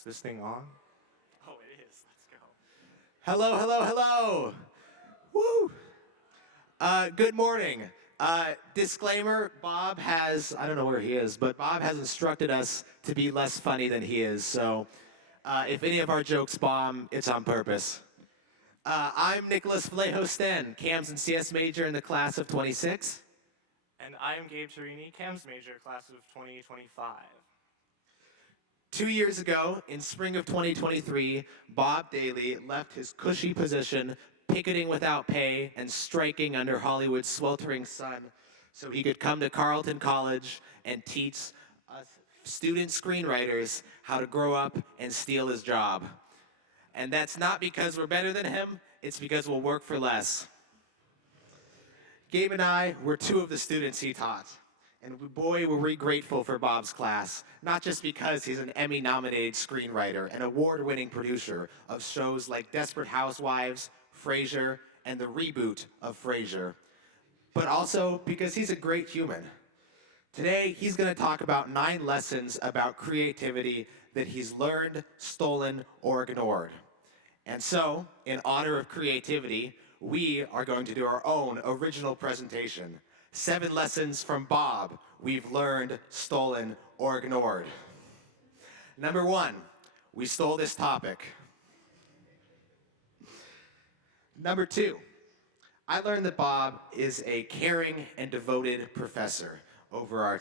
Is this thing on? Oh, it is. Let's go. Hello, hello, hello. Woo! Good morning. Disclaimer, I don't know where he is, but Bob has instructed us to be less funny than he is. So if any of our jokes bomb, it's on purpose. I'm Nicholas Vallejo-Sten, CAMS and CS major in the class of 26. And I am Gabe Torini, CAMS major, class of 2025. 2 years ago, in spring of 2023, Bob Daly left his cushy position, picketing without pay and striking under Hollywood's sweltering sun, so he could come to Carleton College and teach us student screenwriters how to grow up and steal his job. And that's not because we're better than him, it's because we'll work for less. Gabe and I were two of the students he taught. And boy, were we grateful for Bob's class, not just because he's an Emmy-nominated screenwriter and award-winning producer of shows like Desperate Housewives, Frasier, and the reboot of Frasier, but also because he's a great human. Today, he's going to talk about 9 lessons about creativity that he's learned, stolen, or ignored. And so, in honor of creativity, we are going to do our own original presentation. 7 lessons from Bob we've learned, stolen, or ignored. Number 1, we stole this topic. Number 2, I learned that Bob is a caring and devoted professor over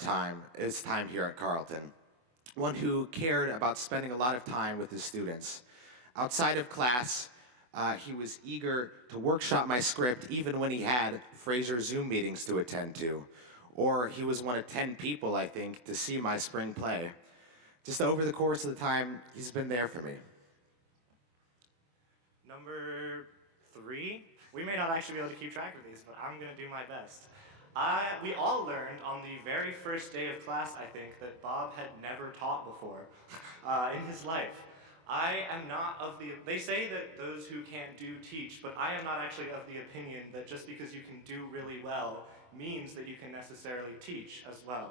his time here at Carleton. One who cared about spending a lot of time with his students. Outside of class, he was eager to workshop my script even when he had Frasier Zoom meetings to attend to. Or he was one of 10 people, I think, to see my spring play. Just over the course of the time, he's been there for me. Number 3, we may not actually be able to keep track of these, but I'm going to do my best. We all learned on the very first day of class, I think, that Bob had never taught before in his life. I am not of the, they say that those who can't do teach, but I am not actually of the opinion that just because you can do really well means that you can necessarily teach as well.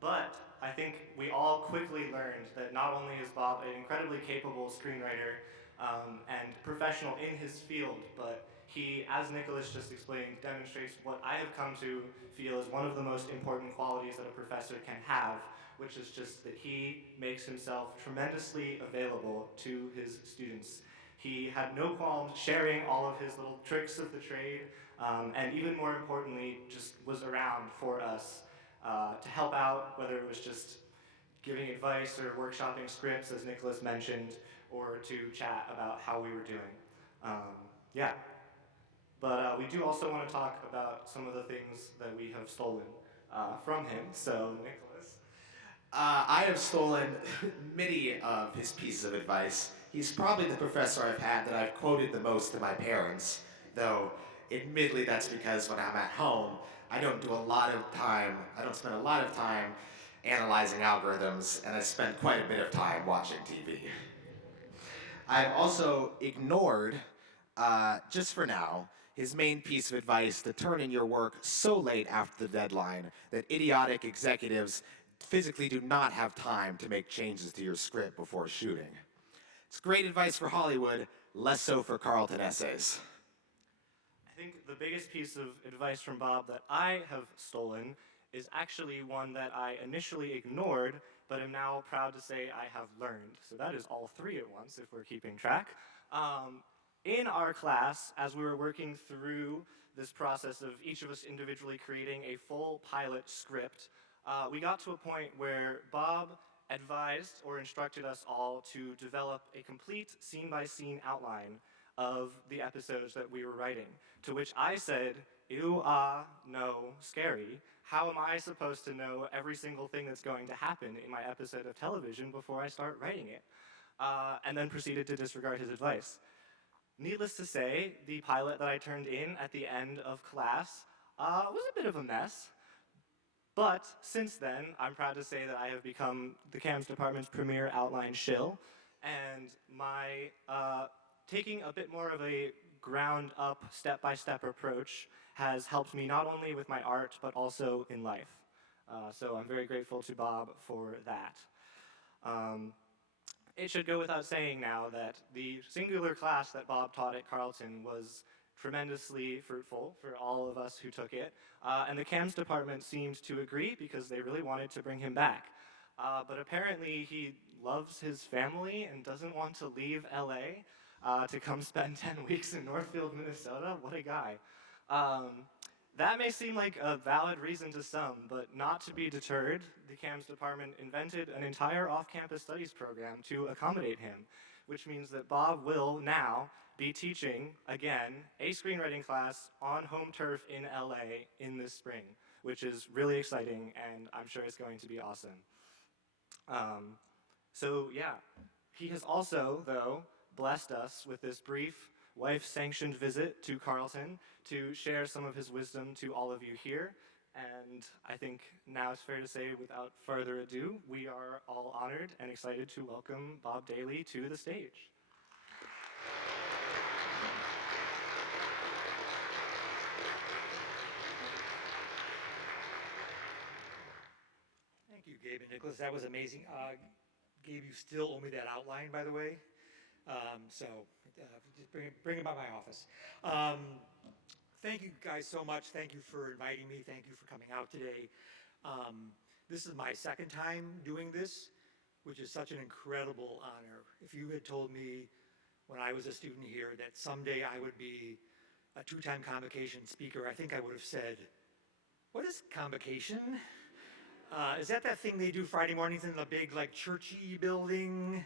But I think we all quickly learned that not only is Bob an incredibly capable screenwriter and professional in his field, but he, as Nicholas just explained, demonstrates what I have come to feel is one of the most important qualities that a professor can have, which is just that he makes himself tremendously available to his students. He had no qualms sharing all of his little tricks of the trade, and even more importantly, just was around for us to help out, whether it was just giving advice or workshopping scripts, as Nicholas mentioned, or to chat about how we were doing. Yeah. But we do also want to talk about some of the things that we have stolen from him. So, Nicholas. I have stolen many of his pieces of advice. He's probably the professor I've had that I've quoted the most to my parents, though admittedly that's because when I'm at home, I don't spend a lot of time analyzing algorithms, and I spend quite a bit of time watching TV. I've also ignored, just for now, his main piece of advice to turn in your work so late after the deadline that idiotic executives physically do not have time to make changes to your script before shooting. It's great advice for Hollywood, less so for Carleton essays. I think the biggest piece of advice from Bob that I have stolen is actually one that I initially ignored, but am now proud to say I have learned. So that is all 3 at once, if we're keeping track. In our class, as we were working through this process of each of us individually creating a full pilot script, we got to a point where Bob advised or instructed us all to develop a complete scene-by-scene outline of the episodes that we were writing, to which I said, ew, no, scary. How am I supposed to know every single thing that's going to happen in my episode of television before I start writing it? And then proceeded to disregard his advice. Needless to say, the pilot that I turned in at the end of class was a bit of a mess. But since then, I'm proud to say that I have become the CAMS department's premier outline shill, and my taking a bit more of a ground-up, step-by-step approach has helped me not only with my art, but also in life. So I'm very grateful to Bob for that. It should go without saying now that the singular class that Bob taught at Carleton was tremendously fruitful for all of us who took it, and the CAMS department seemed to agree because they really wanted to bring him back. But apparently he loves his family and doesn't want to leave LA to come spend 10 weeks in Northfield, Minnesota. What a guy. Um, that may seem like a valid reason to some, but not to be deterred, the CAMS department invented an entire off-campus studies program to accommodate him, which means that Bob will now be teaching, again, a screenwriting class on home turf in LA in this spring, which is really exciting, and I'm sure it's going to be awesome. Um, so yeah, he has also, though, blessed us with this brief wife-sanctioned visit to Carleton to share some of his wisdom to all of you here. And I think now it's fair to say, without further ado, we are all honored and excited to welcome Bob Daly to the stage. Thank you, Gabe and Nicholas. That was amazing. Gabe, you still owe me that outline, by the way. Just bring it by my office. Thank you guys so much. Thank you for inviting me. Thank you for coming out today. This is my second time doing this, which is such an incredible honor. If you had told me when I was a student here that someday I would be a two-time Convocation speaker, I think I would have said, "What is Convocation? Is that thing they do Friday mornings in the big, like, churchy building?"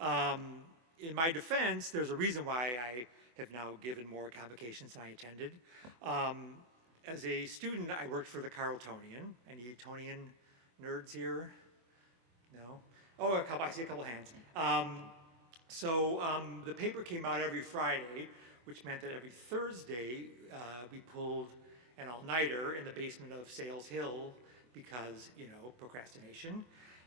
In my defense, there's a reason why I have now given more convocations than I attended. As a student, I worked for the Carletonian. Any Etonian nerds here? No? Oh, I see a couple hands. The paper came out every Friday, which meant that every Thursday we pulled an all-nighter in the basement of Sales Hill because, you know, procrastination.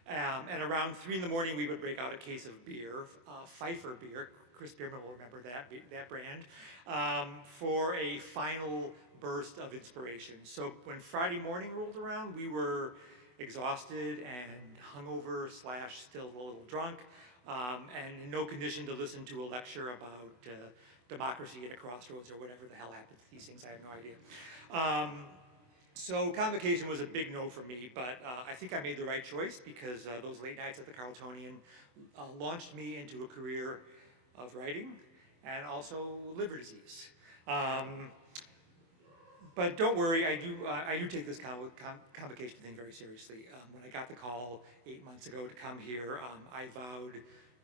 And around 3 in the morning, we would break out a case of beer, Pfeiffer beer. Chris Bierman will remember that brand, for a final burst of inspiration. So when Friday morning rolled around, we were exhausted and hungover / still a little drunk, and in no condition to listen to a lecture about democracy at a crossroads or whatever the hell happens to these things. I have no idea. So Convocation was a big no for me, but I think I made the right choice because those late nights at the Carletonian launched me into a career of writing and also liver disease. But don't worry, I do take this Convocation thing very seriously. When I got the call 8 months ago to come here, I vowed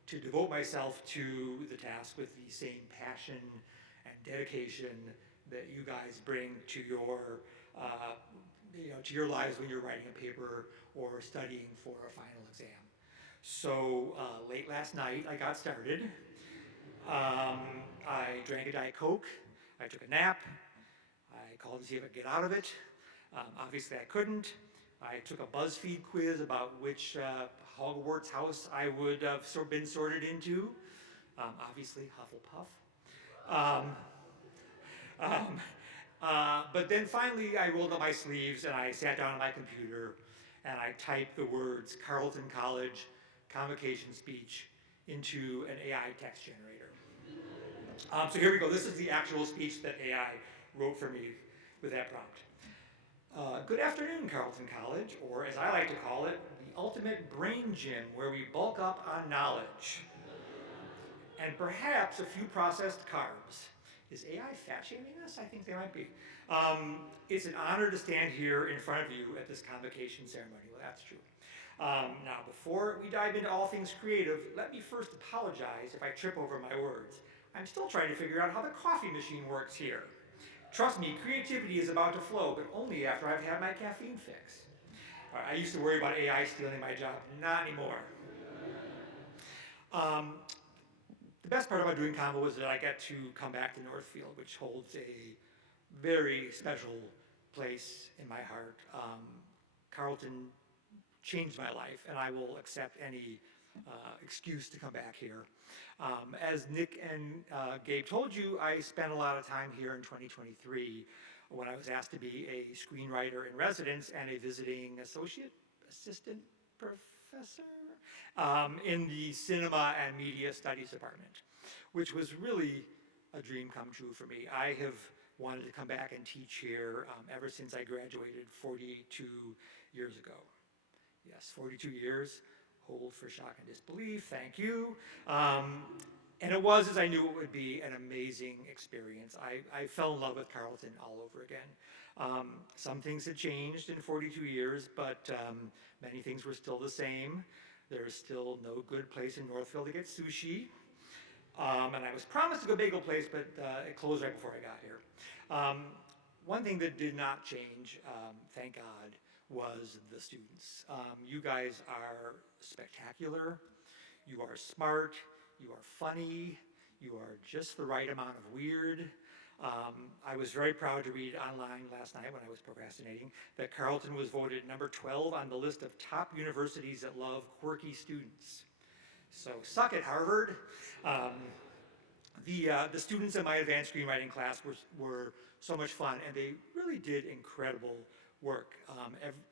to devote myself to the task with the same passion and dedication that you guys bring to your to your lives when you're writing a paper or studying for a final exam. So late last night, I got started. I drank a Diet Coke. I took a nap. I called to see if I could get out of it. Obviously, I couldn't. I took a BuzzFeed quiz about which Hogwarts house I would have been sorted into. Obviously, Hufflepuff. But then finally, I rolled up my sleeves and I sat down on my computer and I typed the words Carleton College Convocation speech into an AI text generator. So here we go. This is the actual speech that AI wrote for me with that prompt. Good afternoon, Carleton College, or as I like to call it, the ultimate brain gym where we bulk up on knowledge. And perhaps a few processed carbs. Is AI fat shaming us? I think they might be. It's an honor to stand here in front of you at this Convocation ceremony. Well, that's true. Now, before we dive into all things creative, let me first apologize if I trip over my words. I'm still trying to figure out how the coffee machine works here. Trust me, creativity is about to flow, but only after I've had my caffeine fix. I used to worry about AI stealing my job. Not anymore. The best part about doing Convo was that I get to come back to Northfield, which holds a very special place in my heart. Carleton changed my life, and I will accept any excuse to come back here. As Nick and Gabe told you, I spent a lot of time here in 2023 when I was asked to be a screenwriter in residence and a visiting associate assistant professor in the cinema and media studies department, which was really a dream come true for me. I have wanted to come back and teach here ever since I graduated 42 years ago. Yes, 42 years. Hold for shock and disbelief, thank you. And it was, as I knew it would be, an amazing experience. I fell in love with Carleton all over again. Some things had changed in 42 years, but many things were still the same. There's still no good place in Northville to get sushi. And I was promised a good bagel place, but it closed right before I got here. One thing that did not change, thank God, was the students. You guys are spectacular, you are smart, you are funny, you are just the right amount of weird. I was very proud to read online last night when I was procrastinating that Carleton was voted number 12 on the list of top universities that love quirky students. So suck it, Harvard. The students in my advanced screenwriting class were so much fun, and they really did incredible work.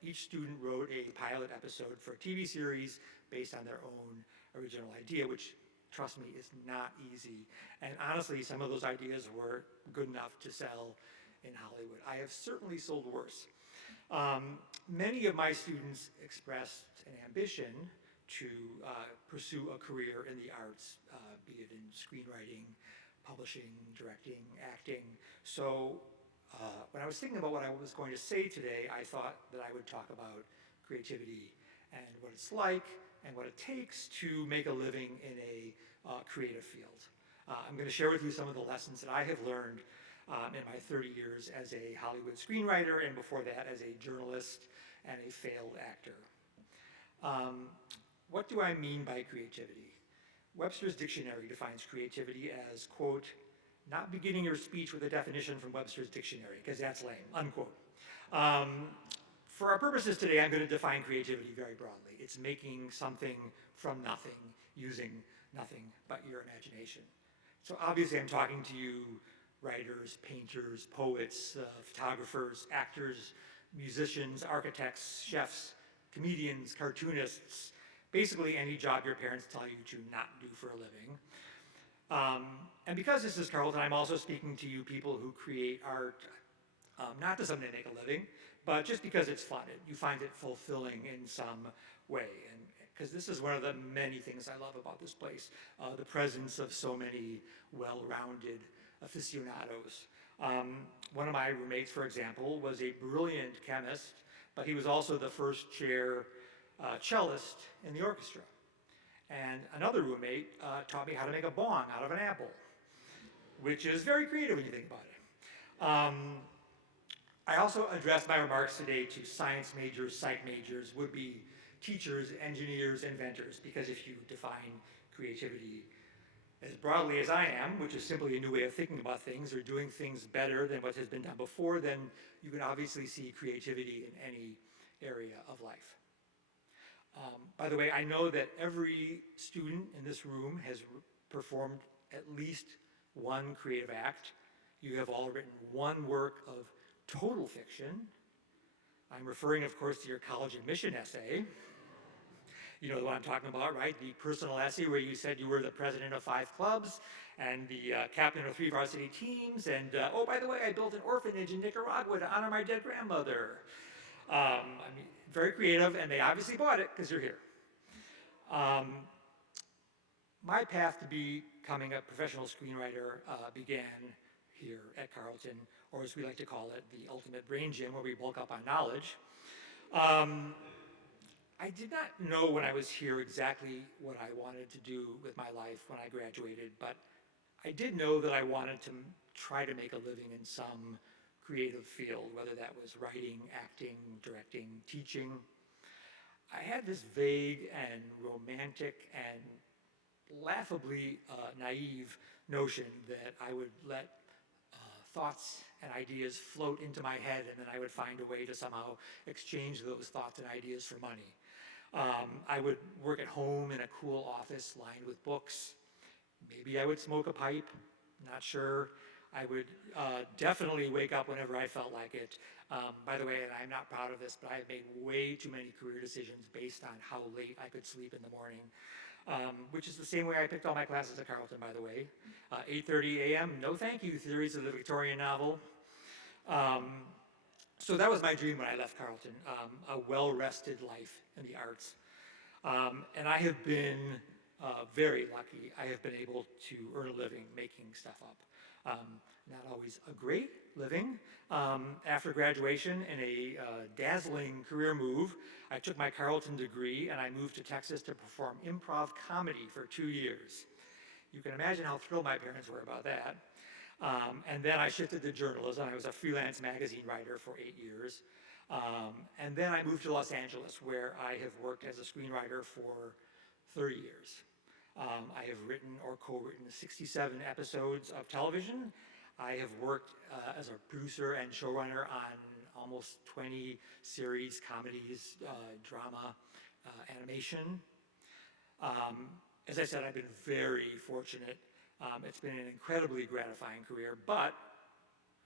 Each student wrote a pilot episode for a TV series based on their own original idea, which, trust me, is not easy. And honestly, some of those ideas were good enough to sell in Hollywood. I have certainly sold worse. Many of my students expressed an ambition to pursue a career in the arts, be it in screenwriting, publishing, directing, acting. So when I was thinking about what I was going to say today, I thought that I would talk about creativity and what it's like and what it takes to make a living in a creative field. I'm going to share with you some of the lessons that I have learned in my 30 years as a Hollywood screenwriter, and before that as a journalist and a failed actor. What do I mean by creativity? Webster's dictionary defines creativity as, quote, not beginning your speech with a definition from Webster's dictionary, because that's lame, unquote. For our purposes today, I'm going to define creativity very broadly. It's making something from nothing, using nothing but your imagination. So obviously I'm talking to you writers, painters, poets, photographers, actors, musicians, architects, chefs, comedians, cartoonists, basically any job your parents tell you to not do for a living. And because this is Carleton, I'm also speaking to you people who create art, not to someday make a living, but just because it's fun. You find it fulfilling in some way. And because this is one of the many things I love about this place, the presence of so many well-rounded aficionados. One of my roommates, for example, was a brilliant chemist, but he was also the first chair cellist in the orchestra. And another roommate taught me how to make a bong out of an apple, which is very creative when you think about it. I also addressed my remarks today to science majors, psych majors, would-be teachers, engineers, inventors, because if you define creativity as broadly as I am, which is simply a new way of thinking about things or doing things better than what has been done before, then you can obviously see creativity in any area of life. By the way, I know that every student in this room has performed at least one creative act. You have all written one work of total fiction. I'm referring, of course, to your college admission essay. You know what I'm talking about, right? The personal essay where you said you were the president of 5 clubs and the captain of 3 varsity teams, and oh, by the way, I built an orphanage in Nicaragua to honor my dead grandmother. I mean, very creative, and they obviously bought it because you're here. My path to becoming a professional screenwriter began here at Carleton, or as we like to call it, the ultimate brain gym, where we bulk up on knowledge. I did not know when I was here exactly what I wanted to do with my life when I graduated, but I did know that I wanted to try to make a living in some creative field, whether that was writing, acting, directing, teaching. I had this vague and romantic and laughably naive notion that I would let thoughts and ideas float into my head, and then I would find a way to somehow exchange those thoughts and ideas for money. I would work at home in a cool office lined with books. Maybe I would smoke a pipe, not sure. I would definitely wake up whenever I felt like it. By the way, and I'm not proud of this, but I've made way too many career decisions based on how late I could sleep in the morning, which is the same way I picked all my classes at Carleton, by the way. 8:30 a.m., no thank you, theories of the Victorian novel. So that was my dream when I left Carleton, a well-rested life in the arts. And I have been very lucky. I have been able to earn a living making stuff up. Not always a great living. After graduation, in a dazzling career move, I took my Carleton degree and I moved to Texas to perform improv comedy for 2 years. You can imagine how thrilled my parents were about that. And then I shifted to journalism. I was a freelance magazine writer for 8 years. And then I moved to Los Angeles, where I have worked as a screenwriter for 30 years. I have written or co-written 67 episodes of television. I have worked as a producer and showrunner on almost 20 series, comedies, drama, animation. As I said, I've been very fortunate. It's been an incredibly gratifying career, but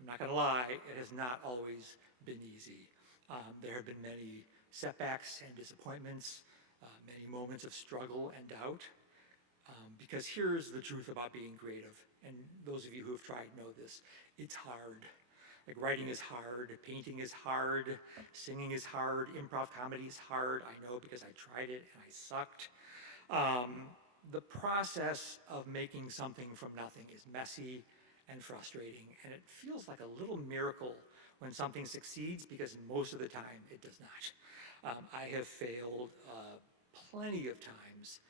I'm not gonna lie, it has not always been easy. There have been many setbacks and disappointments, many moments of struggle and doubt, because here's the truth about being creative, and those of you who have tried know this, it's hard. Like writing is hard, painting is hard, singing is hard, improv comedy is hard. I know because I tried it and I sucked. The process of making something from nothing is messy and frustrating, and it feels like a little miracle when something succeeds, because most of the time it does not. I have failed plenty of times.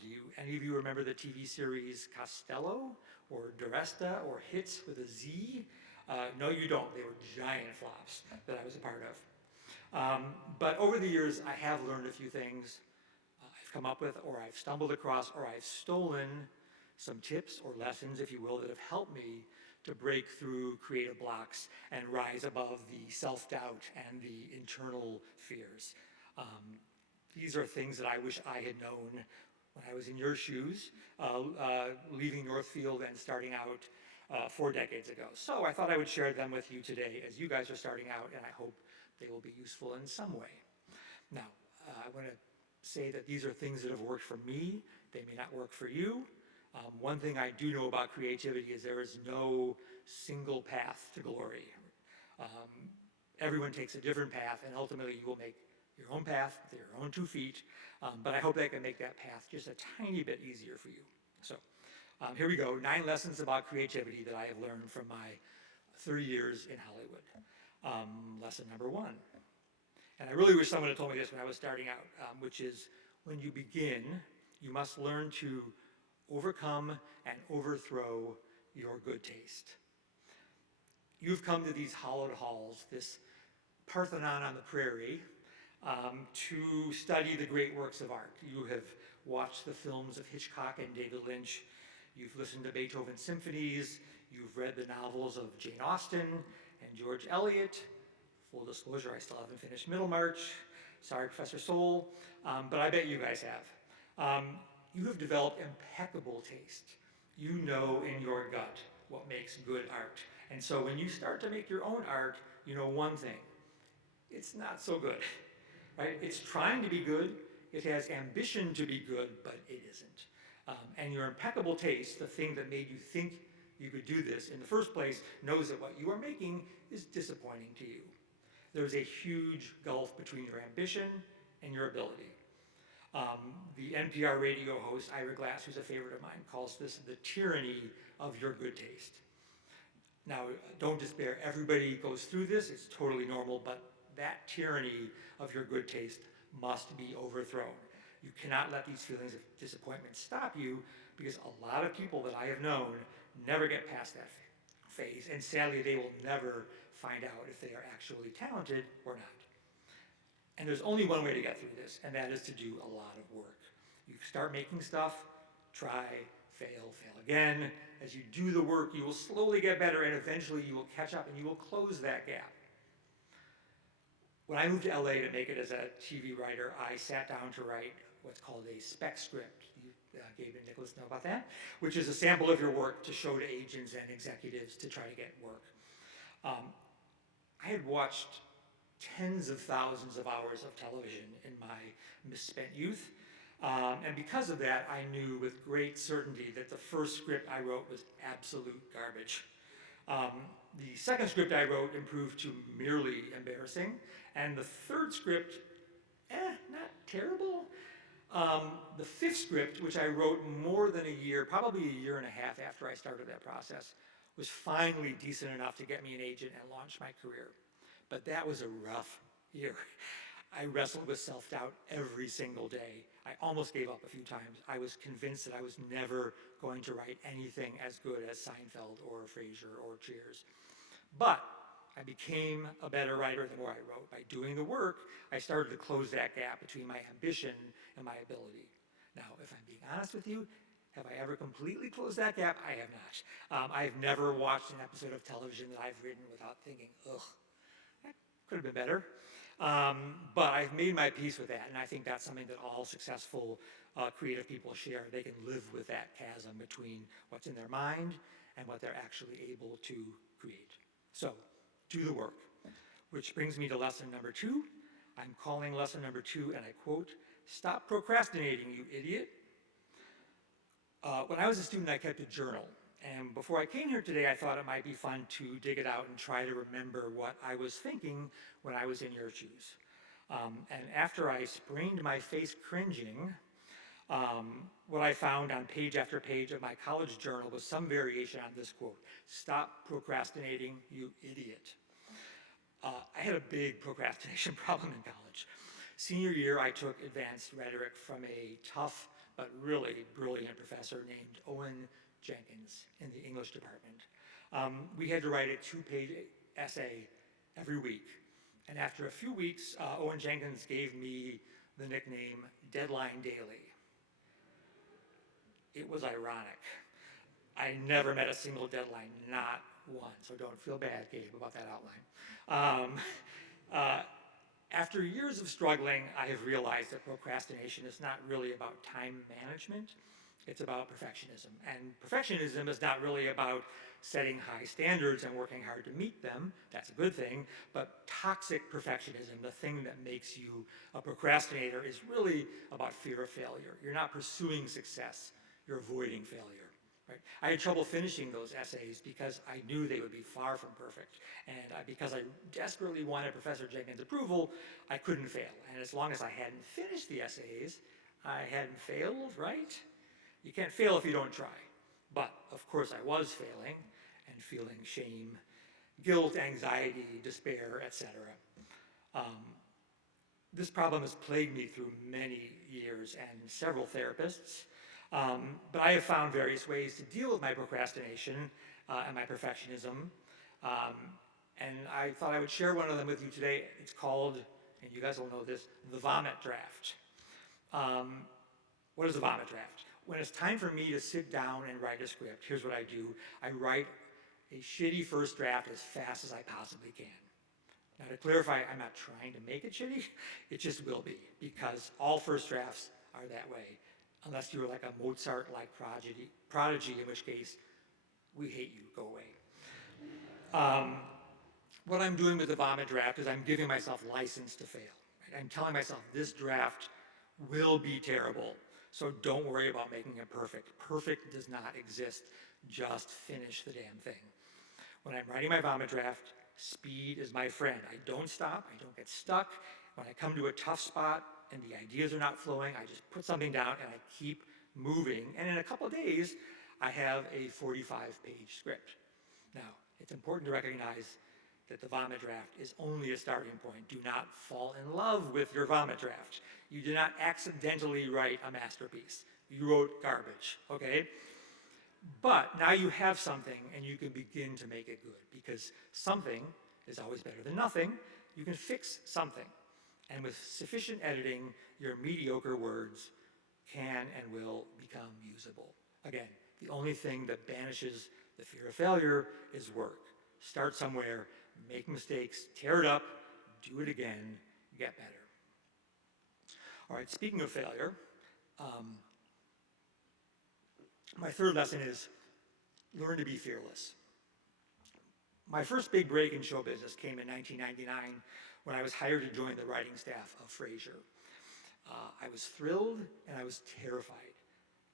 Do any of you remember the TV series Costello or Duresta or Hits with a Z? No, you don't. They were giant flops that I was a part of. But over the years, I have learned a few things I've come up with, or I've stumbled across, or I've stolen some tips or lessons, if you will, that have helped me to break through creative blocks and rise above the self-doubt and the internal fears. These are things that I wish I had known when I was in your shoes, leaving Northfield and starting out 4 decades ago. So I thought I would share them with you today as you guys are starting out, and I hope they will be useful in some way. Now, I want to say that these are things that have worked for me. They may not work for you. One thing I do know about creativity is there is no single path to glory. Everyone takes a different path, and ultimately you will make your own path with your own 2 feet, but I hope I can make that path just a tiny bit easier for you. So here we go, 9 lessons about creativity that I have learned from my 30 years in Hollywood. Lesson number 1, and I really wish someone had told me this when I was starting out, which is when you begin, you must learn to overcome and overthrow your good taste. You've come to these hallowed halls, this Parthenon on the prairie, to study the great works of art. You have watched the films of Hitchcock and David Lynch. You've listened to Beethoven's symphonies. You've read the novels of Jane Austen and George Eliot. Full disclosure, I still haven't finished Middlemarch. Sorry, Professor Soul, but I bet you guys have. You have developed impeccable taste. You know in your gut what makes good art. And so when you start to make your own art, you know one thing: it's not so good, right? It's trying to be good, it has ambition to be good, but it isn't. And your impeccable taste, the thing that made you think you could do this in the first place, knows that what you are making is disappointing to you. There's a huge gulf between your ambition and your ability. The NPR radio host, Ira Glass, who's a favorite of mine, calls this the tyranny of your good taste. Now, don't despair. Everybody goes through this. It's totally normal, but that tyranny of your good taste must be overthrown. You cannot let these feelings of disappointment stop you, because a lot of people that I have known never get past that phase, and sadly, they will never find out if they are actually talented or not. And there's only one way to get through this, and that is to do a lot of work. You start making stuff, try, fail, fail again. As you do the work, you will slowly get better, and eventually you will catch up and you will close that gap. When I moved to LA to make it as a TV writer, I sat down to write what's called a spec script. Gabe and Nicholas know about that, which is a sample of your work to show to agents and executives to try to get work. I had watched tens of thousands of hours of television in my misspent youth. And because of that, I knew with great certainty that the first script I wrote was absolute garbage. The second script I wrote improved to merely embarrassing. And the third script, not terrible. The fifth script, which I wrote more than a year, probably a year and a half after I started that process, was finally decent enough to get me an agent and launch my career. But that was a rough year. I wrestled with self-doubt every single day. I almost gave up a few times. I was convinced that I was never going to write anything as good as Seinfeld or Frasier or Cheers. But I became a better writer the more I wrote. By doing the work, I started to close that gap between my ambition and my ability. Now, if I'm being honest with you, have I ever completely closed that gap? I have not. I've never watched an episode of television that I've written without thinking, ugh, that could have been better. But I've made my peace with that, and I think that's something that all successful creative people share. They can live with that chasm between what's in their mind and what they're actually able to create. So, do the work. Which brings me to lesson number 2. I'm calling lesson number 2, and I quote, "Stop procrastinating, you idiot." When I was a student, I kept a journal. And before I came here today, I thought it might be fun to dig it out and try to remember what I was thinking when I was in your shoes. And after I sprained my face cringing, what I found on page after page of my college journal was some variation on this quote: "Stop procrastinating, you idiot." I had a big procrastination problem in college. Senior year, I took advanced rhetoric from a tough but really brilliant professor named Owen Jenkins in the English department. We had to write a 2-page essay every week. And after a few weeks, Owen Jenkins gave me the nickname Deadline Daily. It was ironic. I never met a single deadline, not one, so don't feel bad, Gabe, about that outline. After years of struggling, I have realized that procrastination is not really about time management, it's about perfectionism. And perfectionism is not really about setting high standards and working hard to meet them, that's a good thing, but toxic perfectionism, the thing that makes you a procrastinator, is really about fear of failure. You're not pursuing success, you're avoiding failure. Right? I had trouble finishing those essays because I knew they would be far from perfect. And because I desperately wanted Professor Jenkins' approval, I couldn't fail. And as long as I hadn't finished the essays, I hadn't failed, right? You can't fail if you don't try. But, of course, I was failing and feeling shame, guilt, anxiety, despair, etc. This problem has plagued me through many years and several therapists. But I have found various ways to deal with my procrastination and my perfectionism. And I thought I would share one of them with you today. It's called, and you guys will know this, the vomit draft. What is a vomit draft? When it's time for me to sit down and write a script, here's what I do. I write a shitty first draft as fast as I possibly can. Now to clarify, I'm not trying to make it shitty, it just will be, because all first drafts are that way. Unless you're like a Mozart-like prodigy, in which case, we hate you, go away. What I'm doing with the vomit draft is I'm giving myself license to fail. Right? I'm telling myself this draft will be terrible, so don't worry about making it perfect. Perfect does not exist, just finish the damn thing. When I'm writing my vomit draft, speed is my friend. I don't stop, I don't get stuck. When I come to a tough spot, and the ideas are not flowing, I just put something down and I keep moving. And in a couple of days, I have a 45-page script. Now, it's important to recognize that the vomit draft is only a starting point. Do not fall in love with your vomit draft. You did not accidentally write a masterpiece. You wrote garbage, okay? But now you have something and you can begin to make it good, because something is always better than nothing. You can fix something. And with sufficient editing, your mediocre words can and will become usable. Again, the only thing that banishes the fear of failure is work. Start somewhere, make mistakes, tear it up, do it again, get better. All right, speaking of failure, My third lesson is learn to be fearless. My first big break in show business came in 1999 when I was hired to join the writing staff of Frasier. I was thrilled and I was terrified.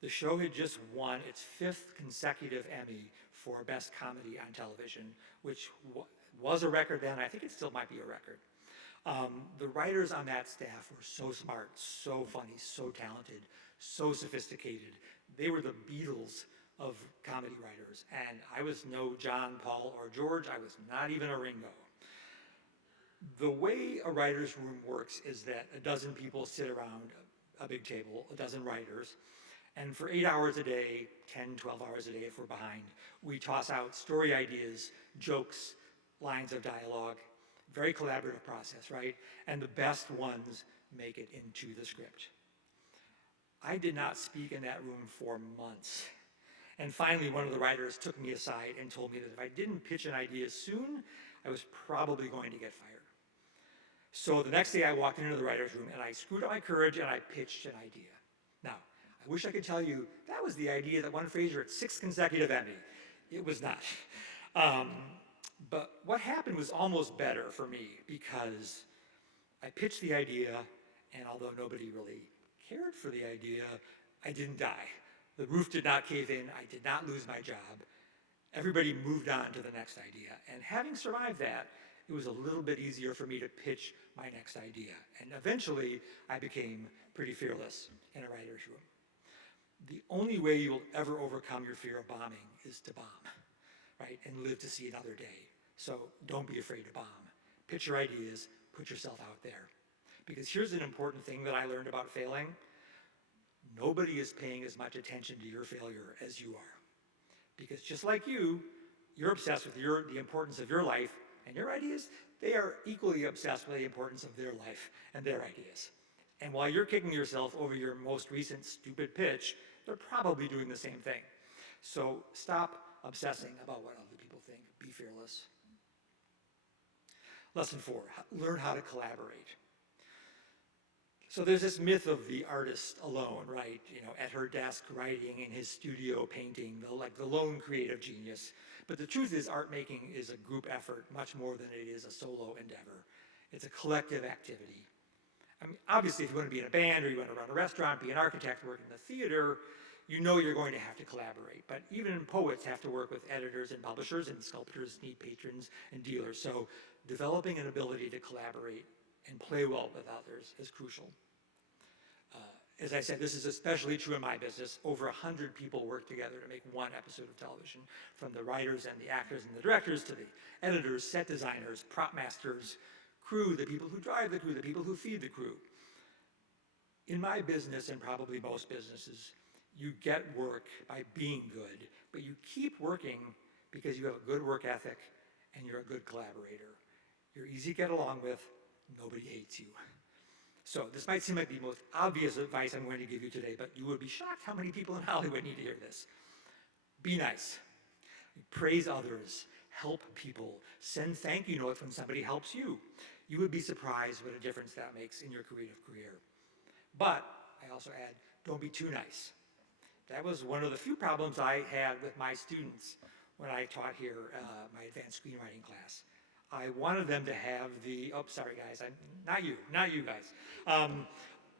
The show had just won its 5th consecutive Emmy for Best Comedy on Television, which was a record then. I think it still might be a record. The writers on that staff were so smart, so funny, so talented, so sophisticated. They were the Beatles of comedy writers, and I was no John, Paul, or George. I was not even a Ringo. The way a writer's room works is that a dozen people sit around a big table, a dozen writers, and for 8 hours a day, 10, 12 hours a day if we're behind, we toss out story ideas, jokes, lines of dialogue. Very collaborative process, right? And the best ones make it into the script. I did not speak in that room for months. And finally, one of the writers took me aside and told me that if I didn't pitch an idea soon, I was probably going to get fired. So the next day I walked into the writer's room and I screwed up my courage and I pitched an idea. Now, I wish I could tell you that was the idea that won Frasier its 6th consecutive Emmy. It was not. But what happened was almost better for me because I pitched the idea, and although nobody really cared for the idea, I didn't die. The roof did not cave in. I did not lose my job. Everybody moved on to the next idea. And having survived that, it was a little bit easier for me to pitch my next idea. And eventually, I became pretty fearless in a writer's room. The only way you'll ever overcome your fear of bombing is to bomb, right? And live to see another day. So don't be afraid to bomb. Pitch your ideas, put yourself out there. Because here's an important thing that I learned about failing. Nobody is paying as much attention to your failure as you are. Because just like you're obsessed with the importance of your life and your ideas, they are equally obsessed with the importance of their life and their ideas. And while you're kicking yourself over your most recent stupid pitch, they're probably doing the same thing. So stop obsessing about what other people think. Be fearless. Lesson 4, learn how to collaborate. So there's this myth of the artist alone, right? You know, at her desk writing, in his studio painting, like the lone creative genius. But the truth is art making is a group effort much more than it is a solo endeavor. It's a collective activity. I mean, obviously, if you want to be in a band or you want to run a restaurant, be an architect, work in the theater, you know you're going to have to collaborate. But even poets have to work with editors and publishers, and sculptors need patrons and dealers. So developing an ability to collaborate and play well with others is crucial. As I said, this is especially true in my business. Over 100 people work together to make one episode of television, from the writers and the actors and the directors to the editors, set designers, prop masters, crew, the people who drive the crew, the people who feed the crew. In my business, and probably most businesses, you get work by being good, but you keep working because you have a good work ethic and you're a good collaborator. You're easy to get along with, nobody hates you. So this might seem like the most obvious advice I'm going to give you today, but you would be shocked how many people in Hollywood need to hear this. Be nice. Praise others. Help people. Send thank you notes when somebody helps you. You would be surprised what a difference that makes in your creative career. But I also add, don't be too nice. That was one of the few problems I had with my students when I taught here my advanced screenwriting class. I wanted them to have sorry guys, not you guys.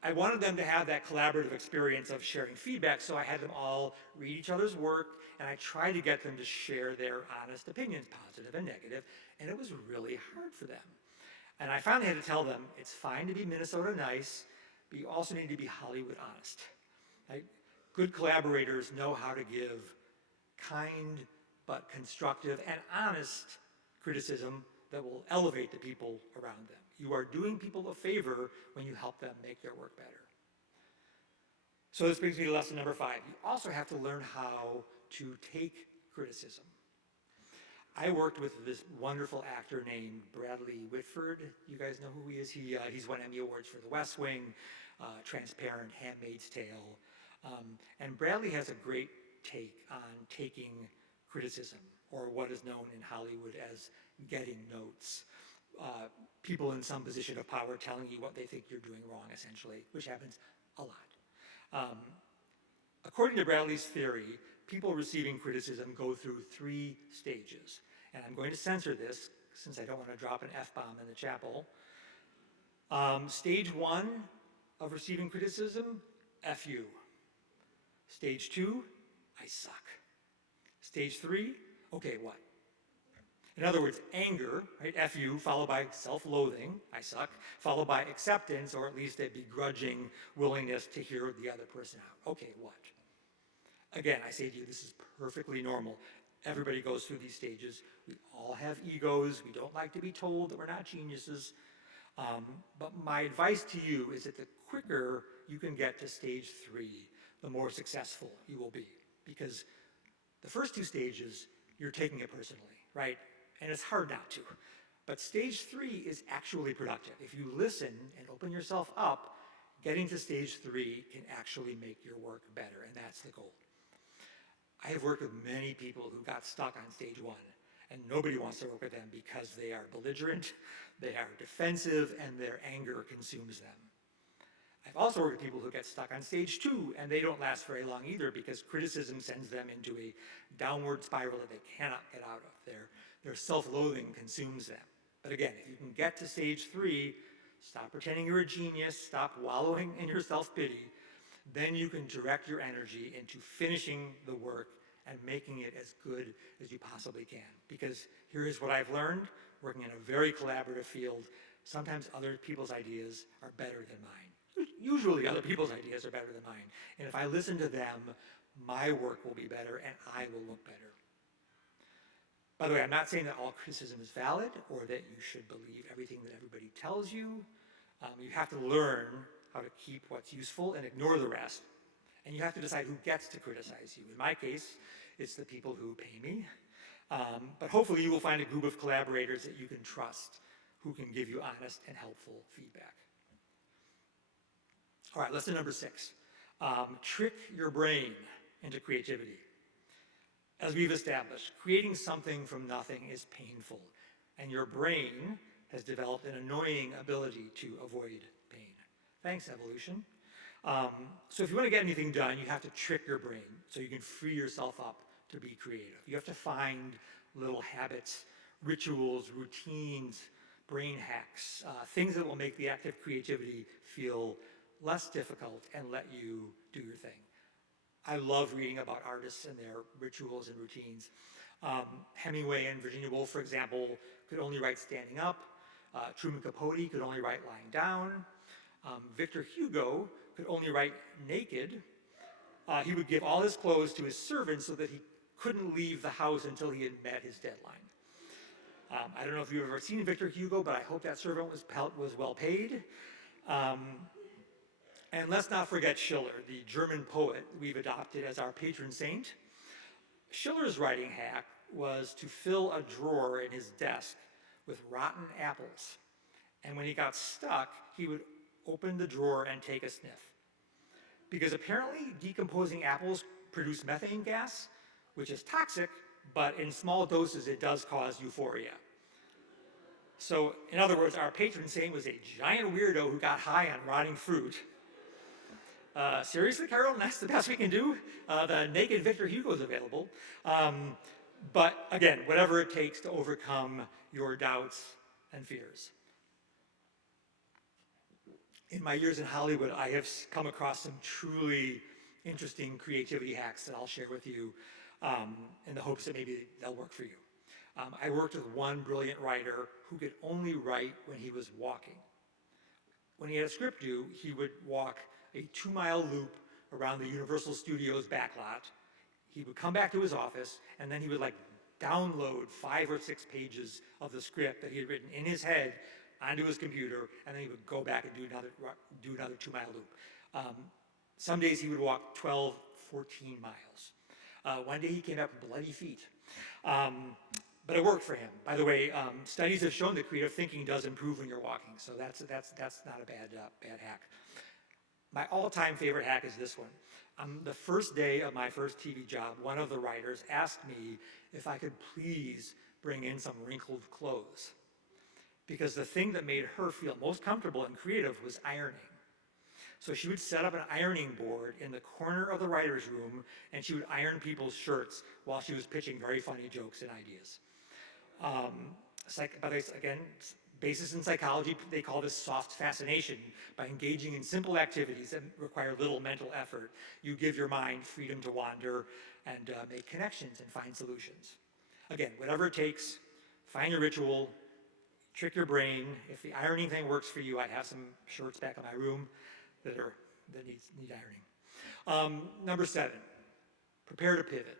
I wanted them to have that collaborative experience of sharing feedback, so I had them all read each other's work, and I tried to get them to share their honest opinions, positive and negative, and it was really hard for them. And I finally had to tell them, it's fine to be Minnesota nice, but you also need to be Hollywood honest. Right? Good collaborators know how to give kind but constructive and honest criticism that will elevate the people around them. You are doing people a favor when you help them make their work better. So this brings me to lesson number 5. You also have to learn how to take criticism. I worked with this wonderful actor named Bradley Whitford. You guys know who he is? He's won Emmy Awards for The West Wing, Transparent, Handmaid's Tale. And Bradley has a great take on taking criticism, or what is known in Hollywood as getting notes. People in some position of power telling you what they think you're doing wrong, essentially, which happens a lot. According to Bradley's theory, people receiving criticism go through 3 stages. And I'm going to censor this since I don't want to drop an F-bomb in the chapel. Stage 1 of receiving criticism, F you. Stage 2, I suck. Stage 3, okay, what? In other words, anger, right, F you, followed by self-loathing, I suck, followed by acceptance, or at least a begrudging willingness to hear the other person out. Okay, what? Again, I say to you, this is perfectly normal. Everybody goes through these stages. We all have egos. We don't like to be told that we're not geniuses. But my advice to you is that the quicker you can get to stage 3, the more successful you will be. Because the first 2 stages, you're taking it personally, right? And it's hard not to. But stage 3 is actually productive. If you listen and open yourself up, getting to stage 3 can actually make your work better, and that's the goal. I have worked with many people who got stuck on stage 1, and nobody wants to work with them because they are belligerent, they are defensive, and their anger consumes them. I've also worked with people who get stuck on stage 2, and they don't last very long either because criticism sends them into a downward spiral that they cannot get out of. Their self-loathing consumes them. But again, if you can get to stage 3, stop pretending you're a genius, stop wallowing in your self-pity, then you can direct your energy into finishing the work and making it as good as you possibly can. Because here is what I've learned, working in a very collaborative field, sometimes other people's ideas are better than mine. Usually other people's ideas are better than mine. And if I listen to them, my work will be better and I will look better. By the way, I'm not saying that all criticism is valid or that you should believe everything that everybody tells you. You have to learn how to keep what's useful and ignore the rest. And you have to decide who gets to criticize you. In my case, it's the people who pay me. But hopefully you will find a group of collaborators that you can trust who can give you honest and helpful feedback. All right, lesson number 6. Trick your brain into creativity. As we've established, creating something from nothing is painful, and your brain has developed an annoying ability to avoid pain. Thanks, evolution. So if you want to get anything done, you have to trick your brain so you can free yourself up to be creative. You have to find little habits, rituals, routines, brain hacks, things that will make the act of creativity feel less difficult and let you do your thing. I love reading about artists and their rituals and routines. Hemingway and Virginia Woolf, for example, could only write standing up. Truman Capote could only write lying down. Victor Hugo could only write naked. He would give all his clothes to his servants so that he couldn't leave the house until he had met his deadline. I don't know if you've ever seen Victor Hugo, but I hope that servant was well paid. And let's not forget Schiller, the German poet we've adopted as our patron saint. Schiller's writing hack was to fill a drawer in his desk with rotten apples. And when he got stuck, he would open the drawer and take a sniff. Because apparently decomposing apples produce methane gas, which is toxic, but in small doses it does cause euphoria. So in other words, our patron saint was a giant weirdo who got high on rotting fruit. Seriously, Carol, that's the best we can do? The naked Victor Hugo is available. But again, whatever it takes to overcome your doubts and fears. In my years in Hollywood, I have come across some truly interesting creativity hacks that I'll share with you in the hopes that maybe they'll work for you. I worked with one brilliant writer who could only write when he was walking. When he had a script due, he would walk a 2-mile loop around the Universal Studios backlot. He would come back to his office, and then he would download 5 or 6 pages of the script that he had written in his head onto his computer, and then he would go back and do another 2-mile loop. Some days he would walk 12, 14 miles. One day he came back with bloody feet. But it worked for him. By the way, studies have shown that creative thinking does improve when you're walking, so that's not a bad hack. My all-time favorite hack is this one. On the first day of my first TV job, one of the writers asked me if I could please bring in some wrinkled clothes, because the thing that made her feel most comfortable and creative was ironing. So she would set up an ironing board in the corner of the writer's room, and she would iron people's shirts while she was pitching very funny jokes and ideas. By the way, again, basis in psychology, they call this soft fascination. By engaging in simple activities that require little mental effort, you give your mind freedom to wander and make connections and find solutions. Again, whatever it takes, find your ritual, trick your brain. If the ironing thing works for you, I have some shirts back in my room that need ironing. Number 7, prepare to pivot.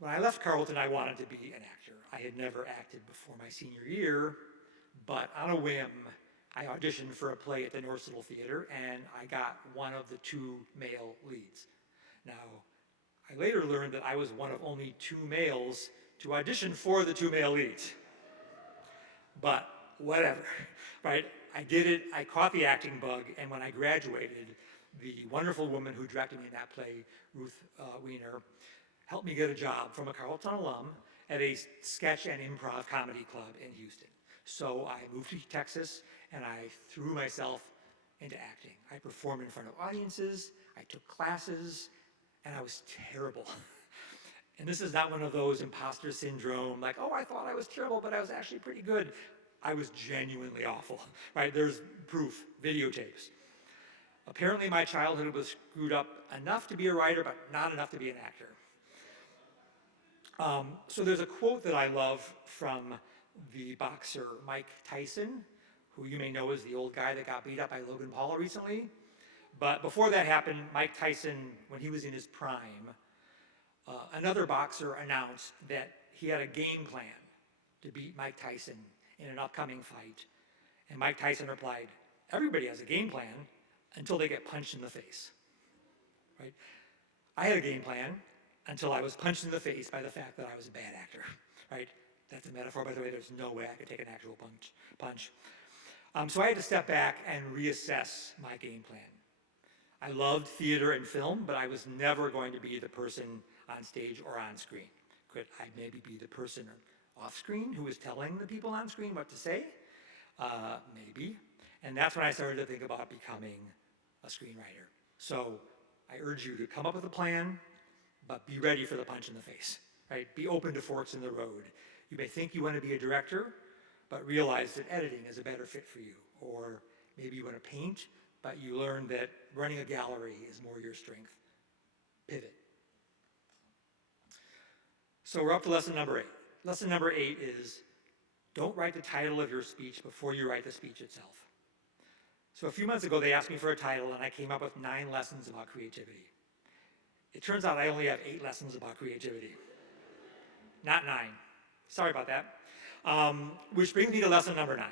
When I left Carleton, I wanted to be an actor. I had never acted before my senior year, but on a whim, I auditioned for a play at the North Little Theater, and I got one of the 2 male leads. Now, I later learned that I was one of only 2 males to audition for the 2 male leads. But whatever, right? I did it, I caught the acting bug, and when I graduated, the wonderful woman who directed me in that play, Ruth Weiner, helped me get a job from a Carleton alum at a sketch and improv comedy club in Houston. So I moved to Texas and I threw myself into acting. I performed in front of audiences, I took classes, and I was terrible. And this is not one of those imposter syndrome, like, oh, I thought I was terrible, but I was actually pretty good. I was genuinely awful, right? There's proof, videotapes. Apparently my childhood was screwed up enough to be a writer, but not enough to be an actor. So there's a quote that I love from the boxer Mike Tyson, who you may know as the old guy that got beat up by Logan Paul recently. But before that happened, Mike Tyson, when he was in his prime, another boxer announced that he had a game plan to beat Mike Tyson in an upcoming fight. And Mike Tyson replied, everybody has a game plan until they get punched in the face, right? I had a game plan until I was punched in the face by the fact that I was a bad actor, right? That's a metaphor, by the way. There's no way I could take an actual punch. So I had to step back and reassess my game plan. I loved theater and film, but I was never going to be the person on stage or on screen. Could I maybe be the person off screen who was telling the people on screen what to say? Maybe. And that's when I started to think about becoming a screenwriter. So I urge you to come up with a plan, but be ready for the punch in the face, right? Be open to forks in the road. You may think you want to be a director, but realize that editing is a better fit for you. Or maybe you want to paint, but you learn that running a gallery is more your strength. Pivot. So we're up to lesson number 8. Lesson number 8 is don't write the title of your speech before you write the speech itself. So a few months ago, they asked me for a title, and I came up with 9 lessons about creativity. It turns out I only have 8 lessons about creativity, not 9. Sorry about that. Which brings me to lesson number 9.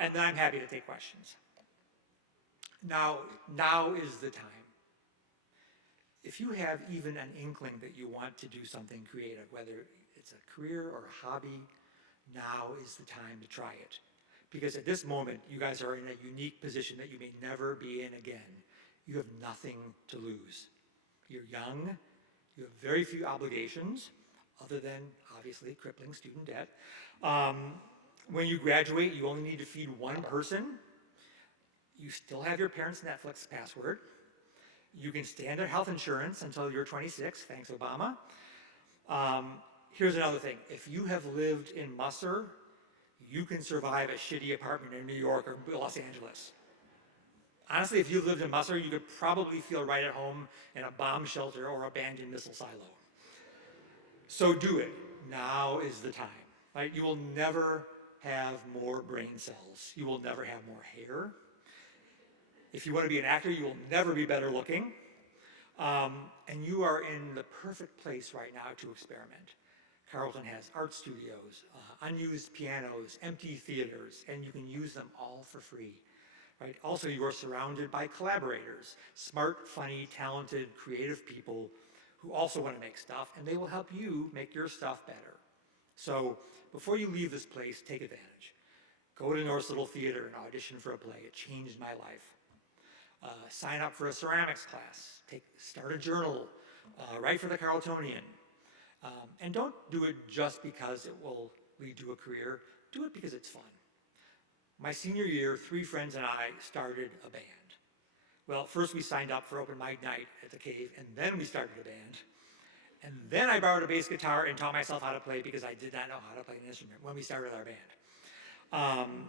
And then I'm happy to take questions. Now is the time. If you have even an inkling that you want to do something creative, whether it's a career or a hobby, now is the time to try it. Because at this moment, you guys are in a unique position that you may never be in again. You have nothing to lose. You're young, you have very few obligations, other than, obviously, crippling student debt. When you graduate, you only need to feed one person. You still have your parents' Netflix password. You can stay under health insurance until you're 26, thanks Obama. Here's another thing. If you have lived in Musser, you can survive a shitty apartment in New York or Los Angeles. Honestly, if you lived in Musser, you could probably feel right at home in a bomb shelter or abandoned missile silo. So do it. Now is the time. Right? You will never have more brain cells. You will never have more hair. If you want to be an actor, you will never be better looking. And you are in the perfect place right now to experiment. Carleton has art studios, unused pianos, empty theaters, and you can use them all for free. Right? Also, you are surrounded by collaborators, smart, funny, talented, creative people who also want to make stuff, and they will help you make your stuff better. So before you leave this place, take advantage. Go to North Little Theater and audition for a play. It changed my life. Sign up for a ceramics class. Start a journal. Write for the Carletonian. And don't do it just because it will lead to a career. Do it because it's fun. My senior year, 3 friends and I started a band. Well, first we signed up for open mic night at the Cave, and then we started a band. And then I borrowed a bass guitar and taught myself how to play because I did not know how to play an instrument when we started our band.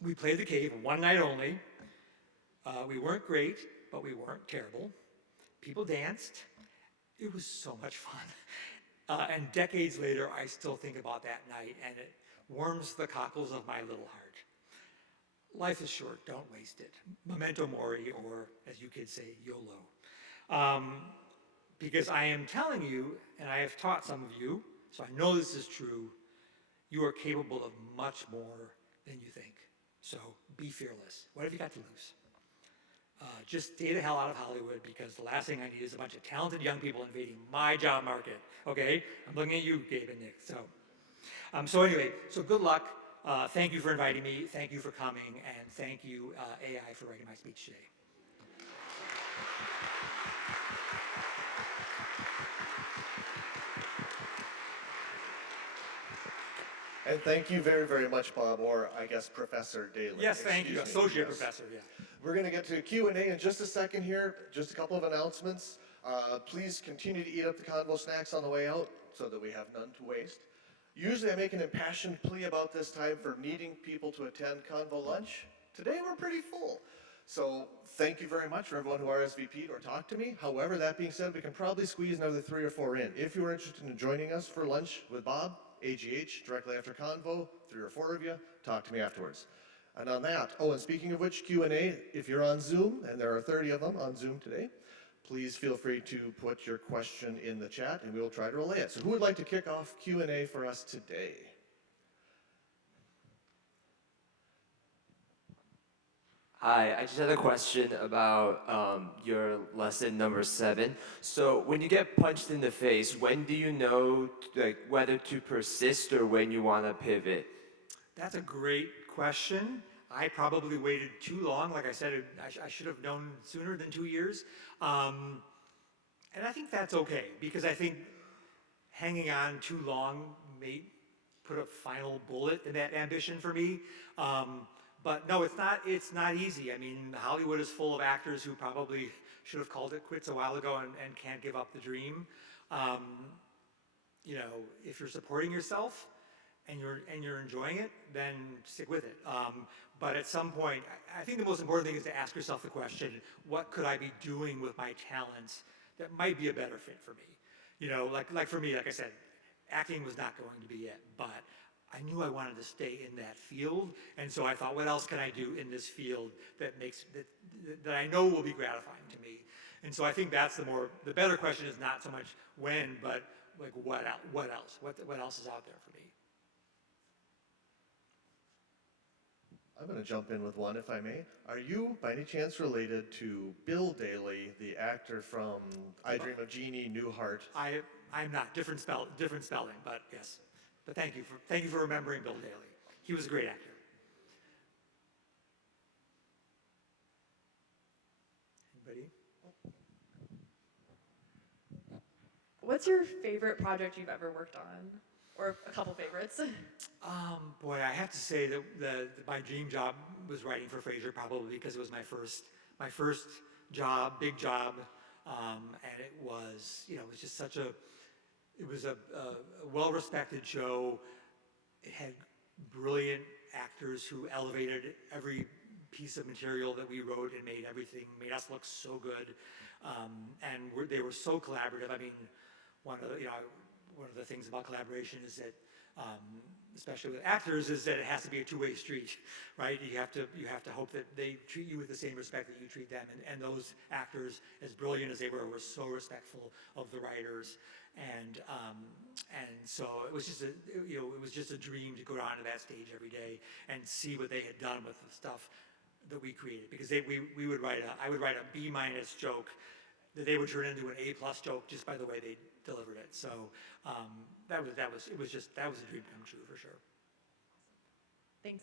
We played the Cave one night only. We weren't great, but we weren't terrible. People danced. It was so much fun. And decades later, I still think about that night, and it warms the cockles of my little heart. Life is short, don't waste it. Memento mori, or as you kids say, YOLO. Because I am telling you, and I have taught some of you, so I know this is true, you are capable of much more than you think. So be fearless. What have you got to lose? Just stay the hell out of Hollywood, because the last thing I need is a bunch of talented young people invading my job market, okay? I'm looking at you, Gabe and Nick, so anyway, so good luck. Thank you for inviting me, thank you for coming, and thank you, AI, for writing my speech today. And thank you very, very much, Bob, or I guess Professor Daly. Yes, thank you, Excuse me. Associate Yes. Professor, yeah. We're going to get to Q&A in just a second here. Just a couple of announcements. Please continue to eat up the Convo snacks on the way out so that we have none to waste. Usually I make an impassioned plea about this time for needing people to attend Convo lunch. Today we're pretty full. So thank you very much for everyone who RSVP'd or talked to me. However, that being said, we can probably squeeze another 3 or 4 in. If you are interested in joining us for lunch with Bob, AGH, directly after Convo, 3 or 4 of you, talk to me afterwards. And on that, and speaking of which, Q&A, if you're on Zoom, and there are 30 of them on Zoom today, please feel free to put your question in the chat and we will try to relay it. So who would like to kick off Q&A for us today? Hi, I just had a question about your lesson number 7. So when you get punched in the face, when do you know whether to persist or when you want to pivot? That's a great question. I probably waited too long. Like I said, I should have known sooner than 2 years. And I think that's okay, because I think hanging on too long may put a final bullet in that ambition for me. But no, it's not easy. I mean, Hollywood is full of actors who probably should have called it quits a while ago and can't give up the dream. You know, if you're supporting yourself and you're enjoying it, then stick with it. But at some point, I think the most important thing is to ask yourself the question, what could I be doing with my talents that might be a better fit for me? You know, like for me, like I said, acting was not going to be it, but I knew I wanted to stay in that field, and so I thought, what else can I do in this field that makes that I know will be gratifying to me? And so I think that's the better question is not so much when, but like what else is out there for me? I'm going to jump in with one, if I may. Are you, by any chance, related to Bill Daly, the actor from I Dream of Jeannie, Newhart? I'm not, different spelling, but yes. But thank you for remembering Bill Daly. He was a great actor. Anybody? What's your favorite project you've ever worked on? Or a couple favorites? Boy, I have to say that my dream job was writing for Frasier, probably because it was my first job, big job, and it was, you know, it was just such a well-respected show. It had brilliant actors who elevated every piece of material that we wrote and made us look so good, and they were so collaborative. I mean, one of the things about collaboration is that, especially with actors, is that it has to be a two-way street, right? You have to hope that they treat you with the same respect that you treat them. And those actors, as brilliant as they were so respectful of the writers. And so it was just a dream to go down to that stage every day and see what they had done with the stuff that we created. Because I would write a B- joke that they would turn into an A+ joke just by the way they delivered it. So that was a dream come true for sure. Thanks.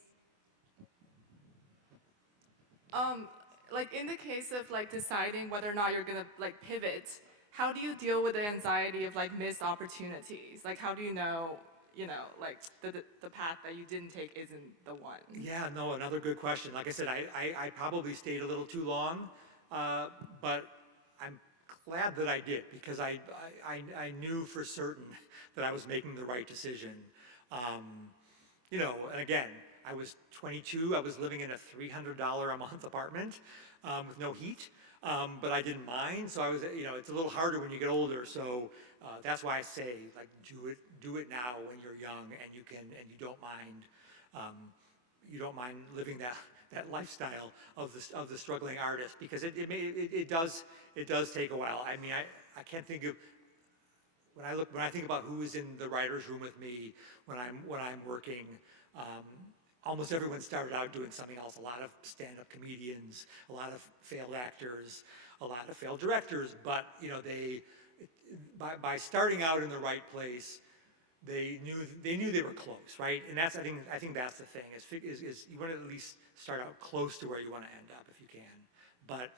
Like in the case of like deciding whether or not you're gonna like pivot, how do you deal with the anxiety of like missed opportunities? Like how do you know you know, like the path that you didn't take isn't the one? Yeah, no, another good question. Like I said, I probably stayed a little too long, but I'm glad that I did because I knew for certain that I was making the right decision. You know, and again, I was 22, I was living in a $300 a month apartment with no heat, but I didn't mind, so I was, you know, it's a little harder when you get older, so that's why I say, like, do it now when you're young and you can, and you don't mind living that lifestyle of the struggling artist, because it does take a while. I mean, I can't think of, when I think about who is in the writer's room with me when I'm working, almost everyone started out doing something else. A lot of stand-up comedians, a lot of failed actors, a lot of failed directors. But you know, by starting out in the right place, they knew they were close, right? And that's I think that's the thing is you want to at least start out close to where you want to end up if you can. But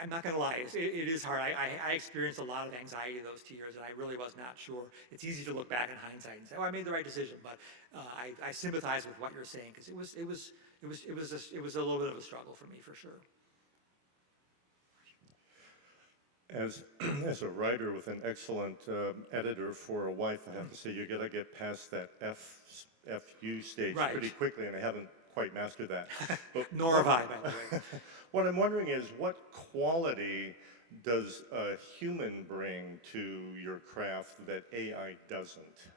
I'm not gonna lie, it is hard. I experienced a lot of anxiety those 2 years, and I really was not sure. It's easy to look back in hindsight and say, "Oh, I made the right decision," but I sympathize with what you're saying because it was a little bit of a struggle for me for sure. As a writer with an excellent editor for a wife, I have to say you gotta get past that FU stage Right. pretty quickly, and I haven't quite mastered that. But Nor have I, by the way. what I'm wondering is, what quality does a human bring to your craft that AI doesn't?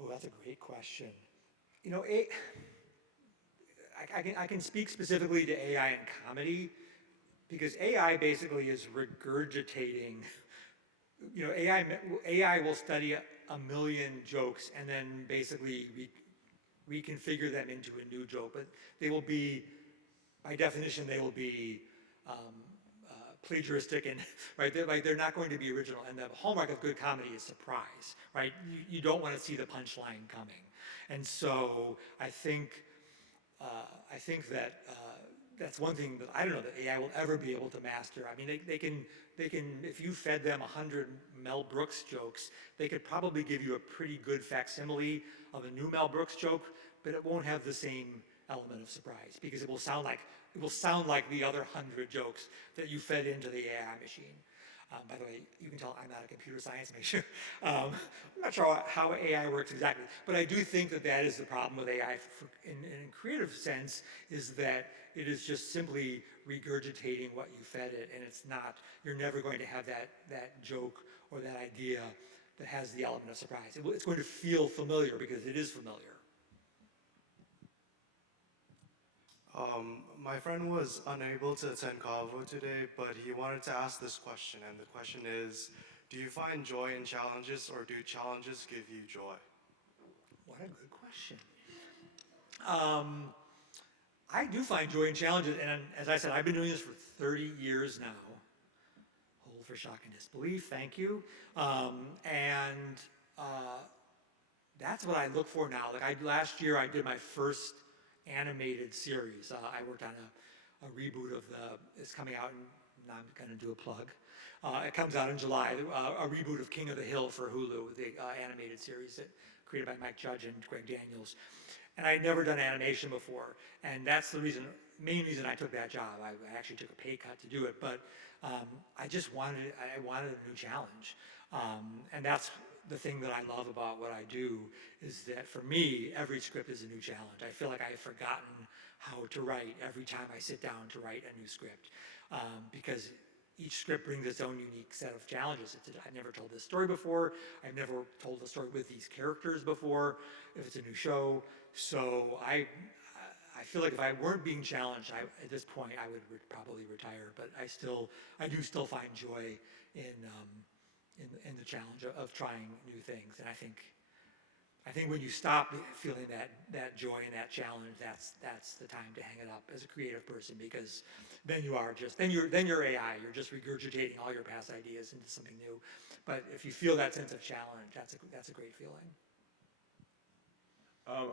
Oh, that's a great question. You know, I can speak specifically to AI and comedy because AI basically is regurgitating. You know, AI will study a million jokes and then basically reconfigure them into a new joke, but they will be, by definition, they will be plagiaristic and right. They're not going to be original. And the hallmark of good comedy is surprise, right? You don't want to see the punchline coming, and so I think that that's one thing that I don't know that AI will ever be able to master. I mean, they can if you fed them 100 Mel Brooks jokes, they could probably give you a pretty good facsimile of a new Mel Brooks joke, but it won't have the same element of surprise because it will sound like the other 100 jokes that you fed into the AI machine. By the way, you can tell I'm not a computer science major. I'm not sure how AI works exactly, but I do think that is the problem with AI in a creative sense, is that it is just simply regurgitating what you fed it, and it's not, you're never going to have that joke or that idea that has the element of surprise. It's going to feel familiar because it is familiar. My friend was unable to attend Convo today, but he wanted to ask this question, and the question is, do you find joy in challenges, or do challenges give you joy? What a good question. I do find joy in challenges, and as I said, I've been doing this for 30 years now. Hold for shock and disbelief, thank you. That's what I look for now. Like last year, I did my first animated series. I worked on a reboot of it's coming out, and now I'm going to do a plug. It comes out in July, a reboot of King of the Hill for Hulu, the animated series created by Mike Judge and Greg Daniels. And I had never done animation before, and that's the main reason I took that job. I actually took a pay cut to do it, but I wanted a new challenge. And that's the thing that I love about what I do, is that for me, every script is a new challenge. I feel like I have forgotten how to write every time I sit down to write a new script, because each script brings its own unique set of challenges. I've never told this story before. I've never told a story with these characters before, if it's a new show. So I feel like if I weren't being challenged, at this point, I would probably retire. But I do still find joy in the challenge of trying new things. And I think when you stop feeling that joy and that challenge, that's the time to hang it up as a creative person, because then you're AI. You're just regurgitating all your past ideas into something new. But if you feel that sense of challenge, that's a great feeling.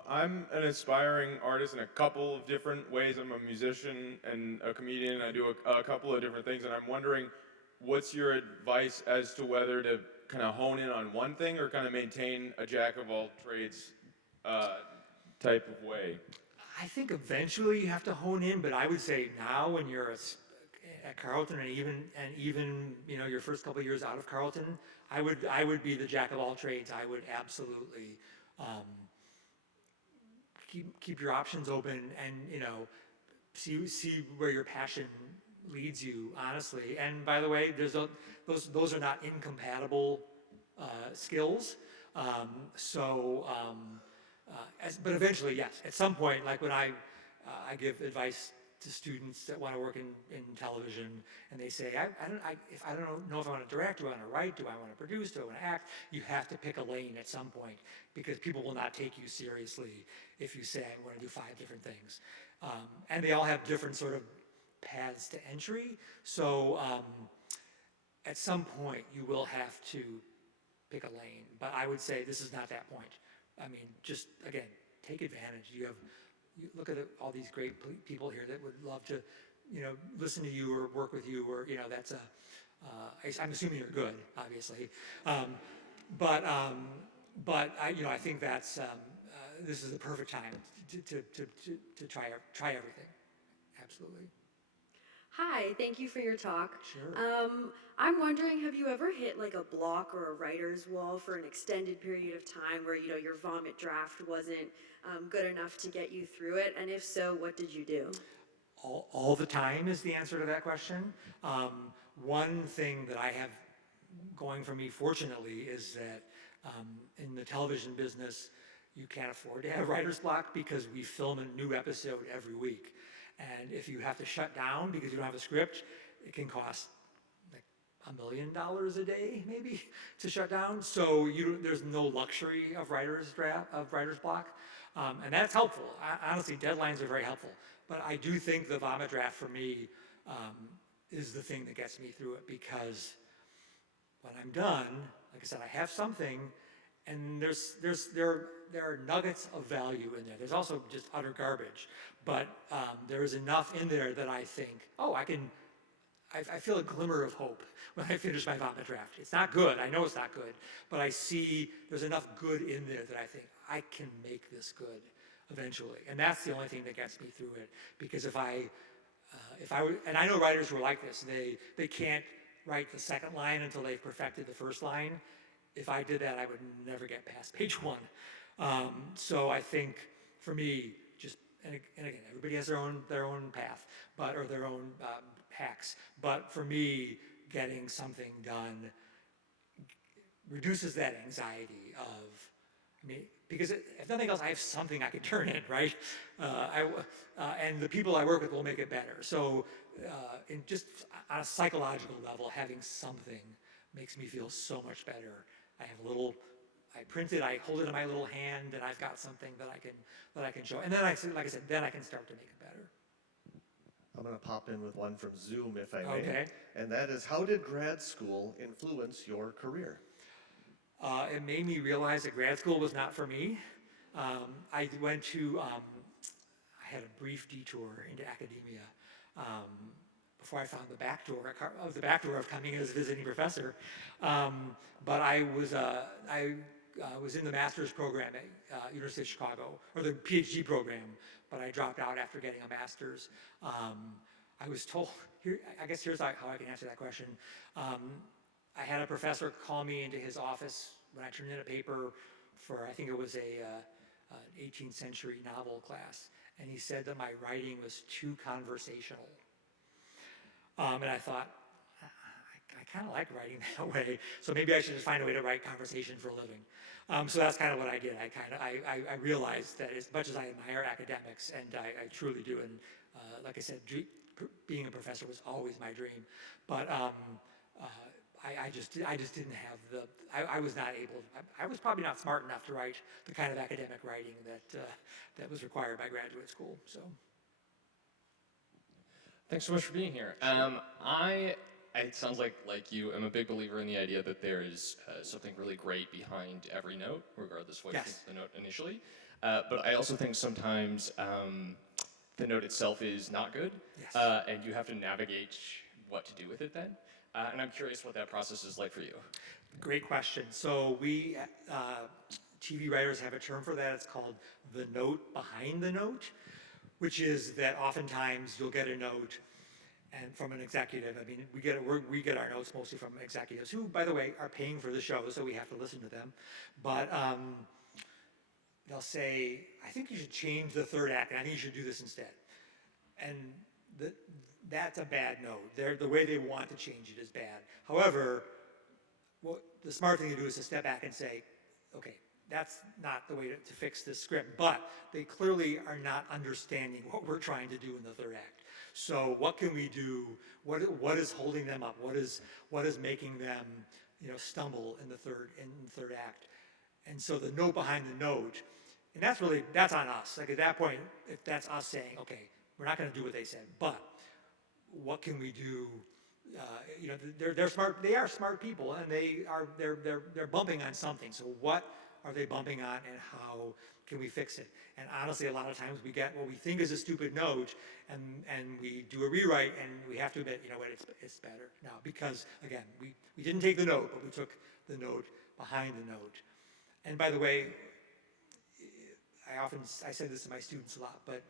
I'm an aspiring artist in a couple of different ways. I'm a musician and a comedian. I do a couple of different things, and I'm wondering, what's your advice as to whether to kind of hone in on one thing, or kind of maintain a jack of all trades type of way? I think eventually you have to hone in, but I would say now when you're at Carleton and even your first couple of years out of Carleton, I would be the jack of all trades. I would absolutely keep your options open and see where your passion leads you, honestly. And by the way, those are not incompatible skills. But eventually, yes. At some point, like when I give advice to students that want to work in television, and they say, I don't know if I want to direct, do I want to write, do I want to produce, do I want to act? You have to pick a lane at some point, because people will not take you seriously if you say, I want to do 5 different things. And they all have different sort of paths to entry. So at some point, you will have to pick a lane. But I would say this is not that point. I mean, just, again, take advantage. You look at all these great people here that would love to, listen to you or work with you, or, that's I'm assuming you're good, obviously. But I think that's, this is the perfect time to try everything. Absolutely. Hi, thank you for your talk. Sure. I'm wondering, have you ever hit like a block or a writer's wall for an extended period of time where, your vomit draft wasn't good enough to get you through it? And if so, what did you do? All the time is the answer to that question. One thing that I have going for me, fortunately, is that in the television business, you can't afford to have writer's block because we film a new episode every week. And if you have to shut down because you don't have a script, it can cost like $1 million a day, maybe, to shut down. So there's no luxury of writer's block, and that's helpful. Honestly, deadlines are very helpful. But I do think the vomit draft for me is the thing that gets me through it, because when I'm done, like I said, I have something, and there are nuggets of value in there. There's also just utter garbage, but there is enough in there that I think, I feel a glimmer of hope when I finish my vomit draft. It's not good, I know it's not good, but I see there's enough good in there that I think I can make this good eventually. And that's the only thing that gets me through it, because if I and I know writers who are like this, they can't write the second line until they've perfected the first line. If I did that, I would never get past page 1. So I think for me, and again, everybody has their own path, or their own hacks. But for me, getting something done reduces that anxiety because if nothing else, I have something I can turn in, right? And the people I work with will make it better. So, just on a psychological level, having something makes me feel so much better. I print it, I hold it in my little hand, and I've got something that I can show. And then, like I said, then I can start to make it better. I'm going to pop in with one from Zoom, if I may. Okay. And that is, how did grad school influence your career? It made me realize that grad school was not for me. I went to, I had a brief detour into academia before I found the back door of coming as a visiting professor. But I was in the master's program at University of Chicago, or the PhD program, but I dropped out after getting a master's. I was told, I guess here's how I can answer that question. I had a professor call me into his office when I turned in a paper for, I think it was an 18th century novel class, and he said that my writing was too conversational. And I thought, I kind of like writing that way, so maybe I should just find a way to write conversation for a living. So that's kind of what I did. I realized that as much as I admire academics, and I truly do, and like I said, being a professor was always my dream, but I just didn't have I was not able, I was probably not smart enough to write the kind of academic writing that was required by graduate school, so. Thanks so much for being here. It sounds like you, I'm a big believer in the idea that there is something really great behind every note, regardless of what you think of the note initially. But I also think sometimes the note itself is not good, and you have to navigate what to do with it then. And I'm curious what that process is like for you. Great question. So we, TV writers have a term for that. It's called the note behind the note, which is that oftentimes you'll get a note and from an executive. I mean, we get our notes mostly from executives who, by the way, are paying for the show, so we have to listen to them. But they'll say, I think you should change the third act, and I think you should do this instead. And that's a bad note. The way they want to change it is bad. However, the smart thing to do is to step back and say, okay, that's not the way to fix this script, but they clearly are not understanding what we're trying to do in the third act. So what can we do? What is holding them up? What is making them, stumble in the third act? And so the note behind the note, and that's on us. Like at that point, if that's us saying, okay, we're not going to do what they said, but what can we do? They're smart. They are smart people, and they're bumping on something. So what are they bumping on, and how can we fix it? And honestly, a lot of times we get what we think is a stupid note, and we do a rewrite, and we have to admit, it's better now because again, we didn't take the note, but we took the note behind the note. And by the way, I say this to my students a lot, but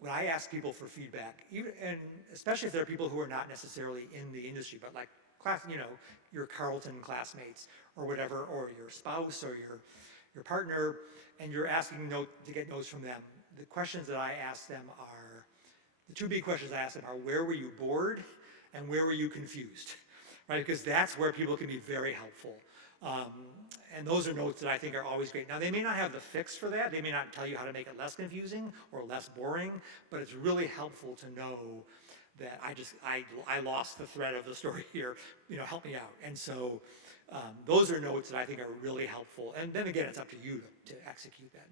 when I ask people for feedback, and especially if there are people who are not necessarily in the industry, but like your Carleton classmates or whatever, or your spouse or your partner, and you're asking to get notes from them, the questions that I ask them are, the two big questions I ask them are, where were you bored and where were you confused, right? Because that's where people can be very helpful. And those are notes that I think are always great. Now, they may not have the fix for that. They may not tell you how to make it less confusing or less boring, but it's really helpful to know that I lost the thread of the story here, help me out. And so those are notes that I think are really helpful. And then again, it's up to you to execute that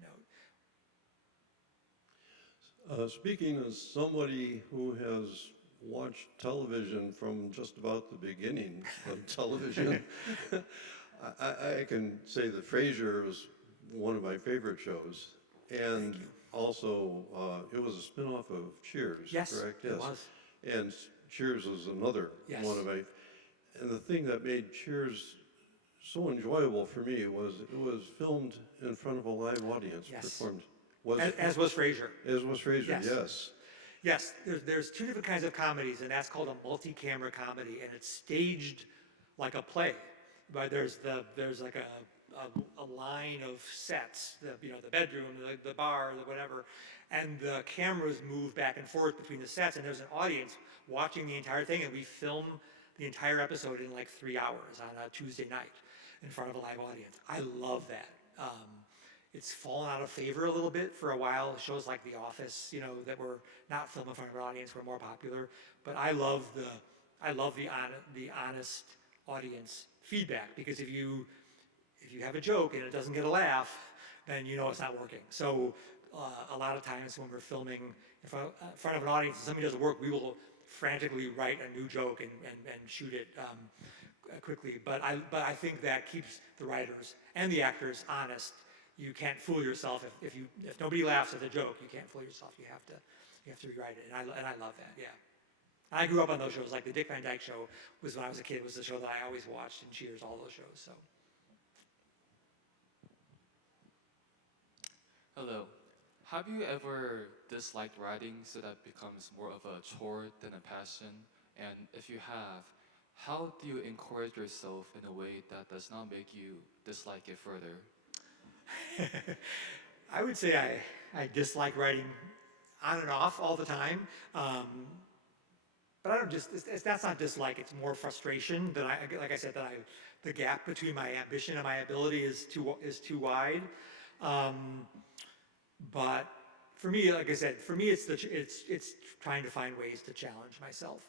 note. Speaking as somebody who has watched television from just about the beginning of television, I can say that Frasier was one of my favorite shows, and also it was a spin-off of Cheers, yes, correct? Yes, it was. And Cheers was another one of my, and the thing that made Cheers so enjoyable for me was it was filmed in front of a live audience, performed. As was Frasier. As was Frasier, yes. Yes, there's two different kinds of comedies, and that's called a multi-camera comedy, and it's staged like a play. But there's like a line of sets, the bedroom, the bar, the whatever, and the cameras move back and forth between the sets, and there's an audience watching the entire thing, and we film the entire episode in like 3 hours on a Tuesday night in front of a live audience. I love that. It's fallen out of favor a little bit for a while. Shows like The Office, that were not filmed in front of an audience were more popular. But I love the honest audience feedback, because if you have a joke and it doesn't get a laugh, then it's not working. So a lot of times when we're filming in front of an audience and something doesn't work, we will frantically write a new joke and shoot it quickly. But I think that keeps the writers and the actors honest. You can't fool yourself if nobody laughs at the joke. You can't fool yourself. You have to rewrite it, and I love that. Yeah. I grew up on those shows. Like the Dick Van Dyke Show was when I was a kid. Was the show that I always watched, and Cheers, all those shows. So. Hello. Have you ever disliked writing so that becomes more of a chore than a passion? And if you have, how do you encourage yourself in a way that does not make you dislike it further? I would say I dislike writing on and off all the time. But I don't that's not dislike, it's more frustration that like I said, the gap between my ambition and my ability is too wide. But for me, like I said, it's trying to find ways to challenge myself.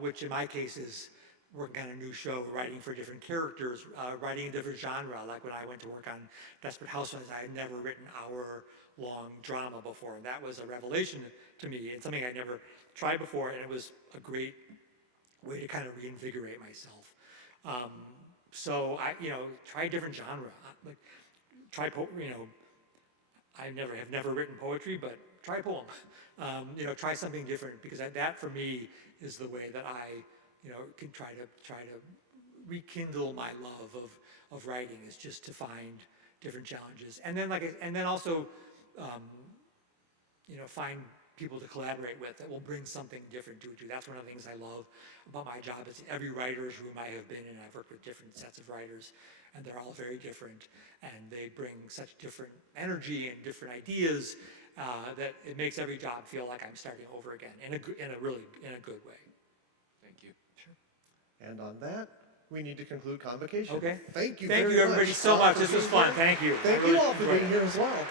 Which in my case is working on a new show, writing for different characters, writing a different genre. Like when I went to work on Desperate Housewives, I had never written hour-long drama before, and that was a revelation to me, and something I'd never tried before, and it was a great way to kind of reinvigorate myself. So I, try a different genre, like try, I have never written poetry, but try a poem. Try something different, because that for me is the way that I, can try to rekindle my love of writing, is just to find different challenges, and then also, find people to collaborate with that will bring something different to it too. That's one of the things I love about my job, is every writer's room I have been in, I've worked with different sets of writers, and they're all very different, and they bring such different energy and different ideas that it makes every job feel like I'm starting over again in a good way. Thank you. Sure. And on that, we need to conclude Convocation. Okay. Thank you Thank very you everybody much so much. for This was being fun. here. Thank you. Thank I really you all for enjoyed being it. here as well.